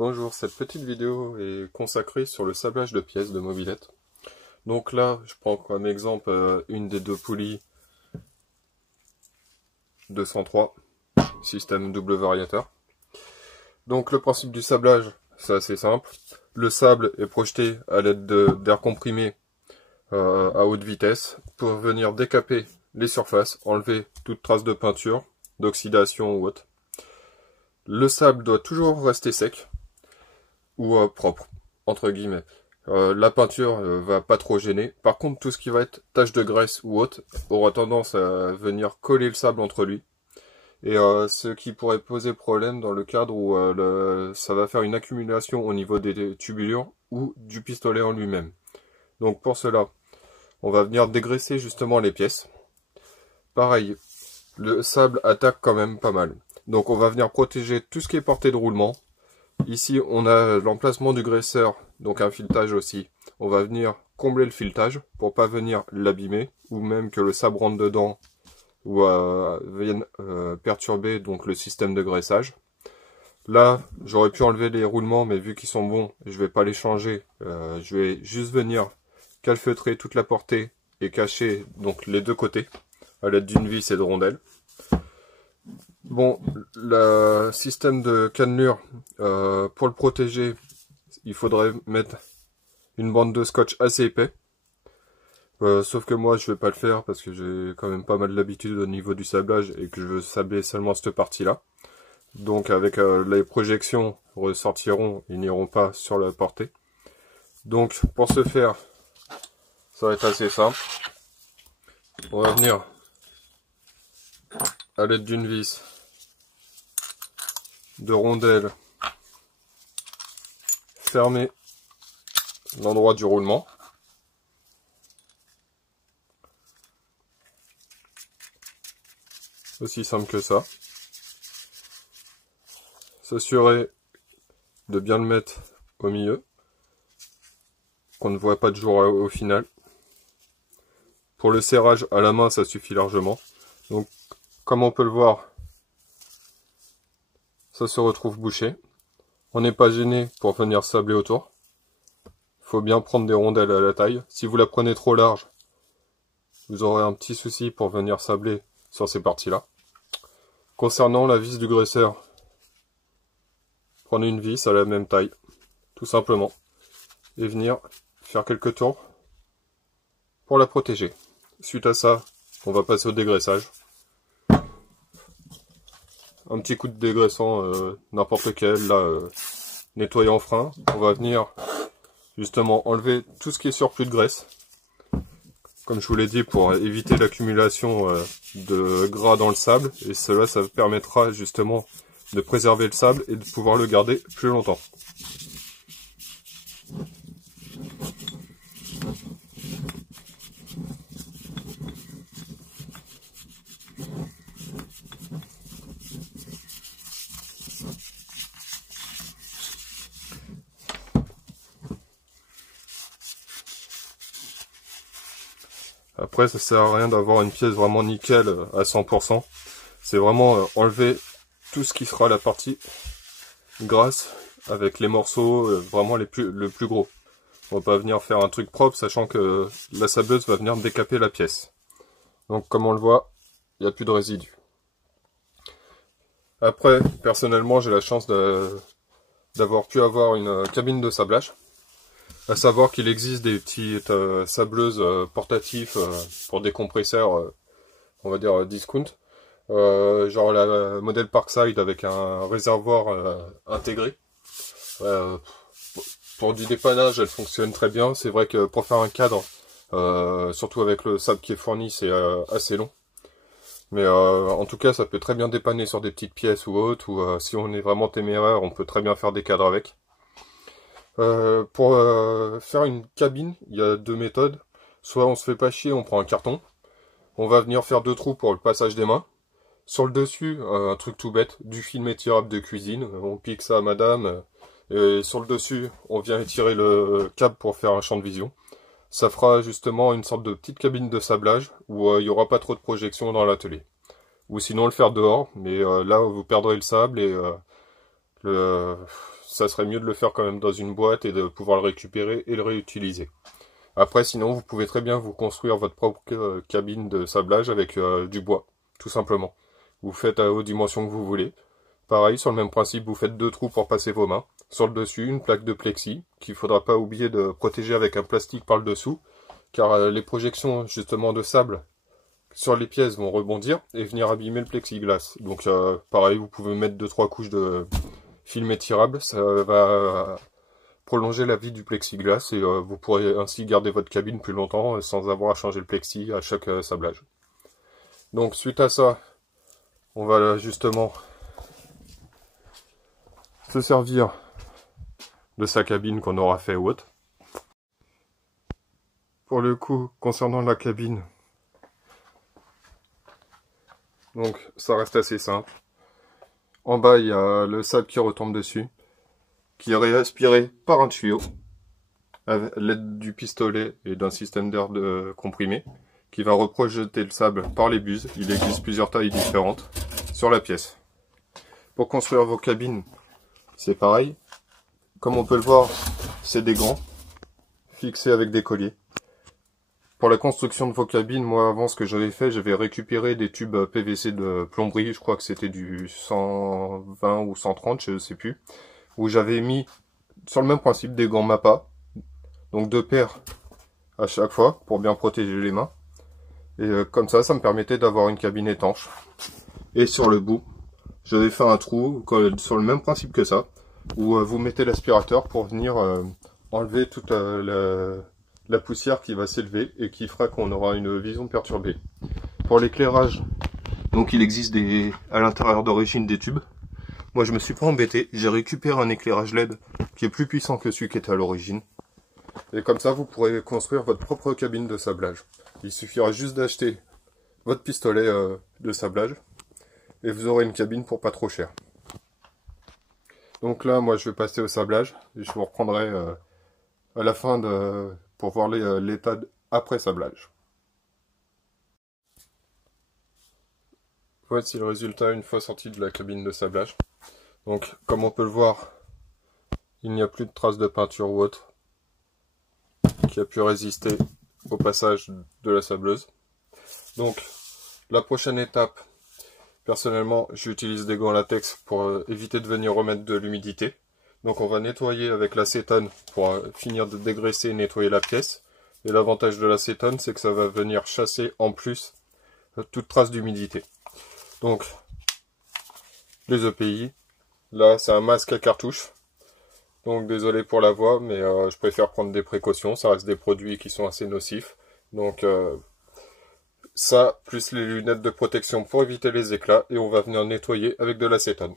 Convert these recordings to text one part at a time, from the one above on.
Bonjour, cette petite vidéo est consacrée sur le sablage de pièces de mobilette. Donc là, je prends comme exemple une des deux poulies 203, système double variateur. Donc le principe du sablage, c'est assez simple. Le sable est projeté à l'aide d'air comprimé à haute vitesse pour venir décaper les surfaces, enlever toute trace de peinture, d'oxydation ou autre. Le sable doit toujours rester sec ou propre, entre guillemets. La peinture va pas trop gêner. Par contre, tout ce qui va être tache de graisse ou autre aura tendance à venir coller le sable entre lui. Et ce qui pourrait poser problème dans le cadre où ça va faire une accumulation au niveau des tubulures ou du pistolet en lui-même. Donc pour cela, on va venir dégraisser justement les pièces. Pareil, le sable attaque quand même pas mal. Donc on va venir protéger tout ce qui est portée de roulement. Ici, on a l'emplacement du graisseur, donc un filetage aussi. On va venir combler le filetage pour pas venir l'abîmer, ou même que le sable rentre dedans ou vienne perturber donc le système de graissage. Là, j'aurais pu enlever les roulements, mais vu qu'ils sont bons, je vais pas les changer. Je vais juste venir calfeutrer toute la portée et cacher donc les deux côtés à l'aide d'une vis et de rondelles. Bon, le système de cannelure, pour le protéger, il faudrait mettre une bande de scotch assez épais. Sauf que moi, je vais pas le faire parce que j'ai quand même pas mal d'habitude au niveau du sablage et que je veux sabler seulement cette partie-là. Donc avec les projections ressortiront, ils n'iront pas sur la portée. Donc pour ce faire, ça va être assez simple. On va venir à l'aide d'une vis, de rondelles, fermer l'endroit du roulement. Aussi simple que ça. S'assurer de bien le mettre au milieu, qu'on ne voit pas de jour au final. Pour le serrage à la main, ça suffit largement. Donc, comme on peut le voir, ça se retrouve bouché. On n'est pas gêné pour venir sabler autour. Il faut bien prendre des rondelles à la taille. Si vous la prenez trop large, vous aurez un petit souci pour venir sabler sur ces parties-là. Concernant la vis du graisseur, prenez une vis à la même taille, tout simplement, et venir faire quelques tours pour la protéger. Suite à ça, on va passer au dégraissage. Un petit coup de dégraissant, n'importe lequel, là, nettoyant frein. On va venir justement enlever tout ce qui est surplus de graisse. Comme je vous l'ai dit, pour éviter l'accumulation de gras dans le sable. Et cela, ça permettra justement de préserver le sable et de pouvoir le garder plus longtemps. Après, ça sert à rien d'avoir une pièce vraiment nickel à 100%. C'est vraiment enlever tout ce qui sera la partie grasse avec les morceaux vraiment le plus gros. On va pas venir faire un truc propre, sachant que la sableuse va venir décaper la pièce. Donc comme on le voit, il n'y a plus de résidus. Après, personnellement, j'ai la chance d'avoir pu avoir une cabine de sablage. À savoir qu'il existe des petites sableuses portatifs pour des compresseurs, on va dire discount. Genre la modèle Parkside avec un réservoir intégré. Pour du dépannage, elle fonctionne très bien. C'est vrai que pour faire un cadre, surtout avec le sable qui est fourni, c'est assez long. Mais en tout cas, ça peut très bien dépanner sur des petites pièces ou autres, ou si on est vraiment téméraire, on peut très bien faire des cadres avec. Pour faire une cabine, il y a deux méthodes. Soit on se fait pas chier, on prend un carton. On va venir faire deux trous pour le passage des mains. Sur le dessus, un truc tout bête, du film étirable de cuisine. On pique ça à madame. Et sur le dessus, on vient étirer le câble pour faire un champ de vision. Ça fera justement une sorte de petite cabine de sablage où il n'y aura pas trop de projection dans l'atelier. Ou sinon le faire dehors, mais là vous perdrez le sable et ça serait mieux de le faire quand même dans une boîte et de pouvoir le récupérer et le réutiliser. Après, sinon, vous pouvez très bien vous construire votre propre cabine de sablage avec du bois, tout simplement. Vous faites aux dimensions que vous voulez. Pareil, sur le même principe, vous faites 2 trous pour passer vos mains. Sur le dessus, une plaque de plexi, qu'il ne faudra pas oublier de protéger avec un plastique par le dessous, car les projections justement de sable sur les pièces vont rebondir et venir abîmer le plexiglas. Donc pareil, vous pouvez mettre 2-3 couches de film étirable, ça va prolonger la vie du plexiglas et vous pourrez ainsi garder votre cabine plus longtemps sans avoir à changer le plexi à chaque sablage. Donc suite à ça, on va justement se servir de sa cabine qu'on aura fait ou autre. Pour le coup, concernant la cabine, donc ça reste assez simple. En bas, il y a le sable qui retombe dessus, qui est réaspiré par un tuyau, à l'aide du pistolet et d'un système d'air comprimé, qui va reprojeter le sable par les buses. Il existe plusieurs tailles différentes sur la pièce. Pour construire vos cabines, c'est pareil. Comme on peut le voir, c'est des gants fixés avec des colliers. Pour la construction de vos cabines, moi avant ce que j'avais fait, j'avais récupéré des tubes PVC de plomberie, je crois que c'était du 120 ou 130, je ne sais plus, où j'avais mis sur le même principe des gants MAPA, donc 2 paires à chaque fois pour bien protéger les mains. Et comme ça me permettait d'avoir une cabine étanche. Et sur le bout, j'avais fait un trou sur le même principe que ça, où vous mettez l'aspirateur pour venir enlever toute la poussière qui va s'élever et qui fera qu'on aura une vision perturbée. Pour l'éclairage, donc il existe à l'intérieur d'origine des tubes. Moi je me suis pas embêté, j'ai récupéré un éclairage LED qui est plus puissant que celui qui était à l'origine. Et comme ça vous pourrez construire votre propre cabine de sablage. Il suffira juste d'acheter votre pistolet de sablage et vous aurez une cabine pour pas trop cher. Donc là moi je vais passer au sablage et je vous reprendrai à la fin pour voir l'état après sablage. Voici le résultat une fois sorti de la cabine de sablage. Donc comme on peut le voir, il n'y a plus de traces de peinture ou autre qui a pu résister au passage de la sableuse. Donc la prochaine étape, personnellement j'utilise des gants latex pour éviter de venir remettre de l'humidité. Donc on va nettoyer avec l'acétone pour finir de dégraisser et nettoyer la pièce. Et l'avantage de l'acétone, c'est que ça va venir chasser en plus toute trace d'humidité. Donc les EPI, là c'est un masque à cartouche. Donc désolé pour la voix, mais je préfère prendre des précautions, ça reste des produits qui sont assez nocifs. Donc ça, plus les lunettes de protection pour éviter les éclats, et on va venir nettoyer avec de l'acétone.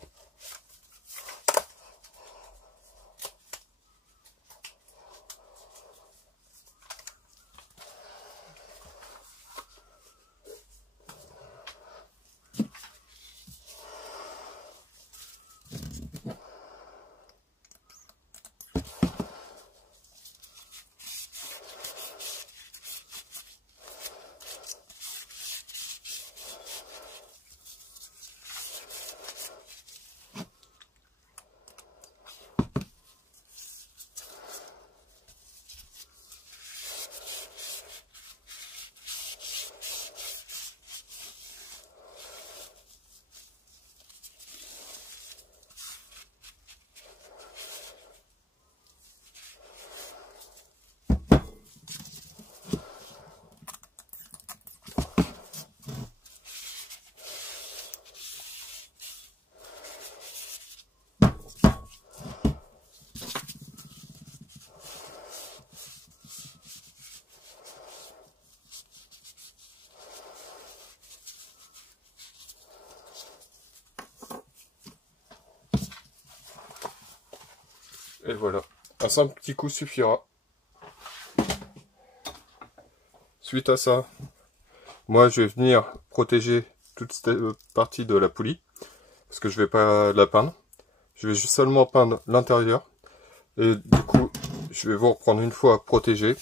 Et voilà, un simple petit coup suffira. Suite à ça, moi je vais venir protéger toute cette partie de la poulie, parce que je vais pas la peindre. Je vais juste seulement peindre l'intérieur. Et du coup, je vais vous reprendre une fois protégé.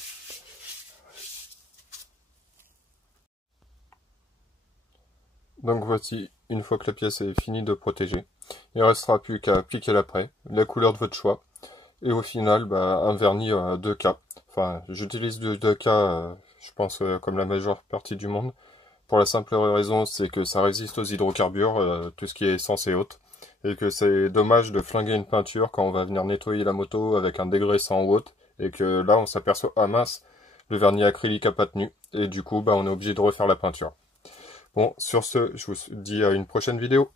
Donc voici, une fois que la pièce est finie de protéger. Il ne restera plus qu'à appliquer l'après, la couleur de votre choix, et au final, un vernis 2K. Enfin, j'utilise du 2K, je pense, comme la majeure partie du monde. Pour la simple raison, c'est que ça résiste aux hydrocarbures, tout ce qui est essence et autres. Et que c'est dommage de flinguer une peinture quand on va venir nettoyer la moto avec un dégraissant ou autre. Et que là, on s'aperçoit, ah mince, le vernis acrylique a pas tenu. Et du coup, on est obligé de refaire la peinture. Bon, sur ce, je vous dis à une prochaine vidéo.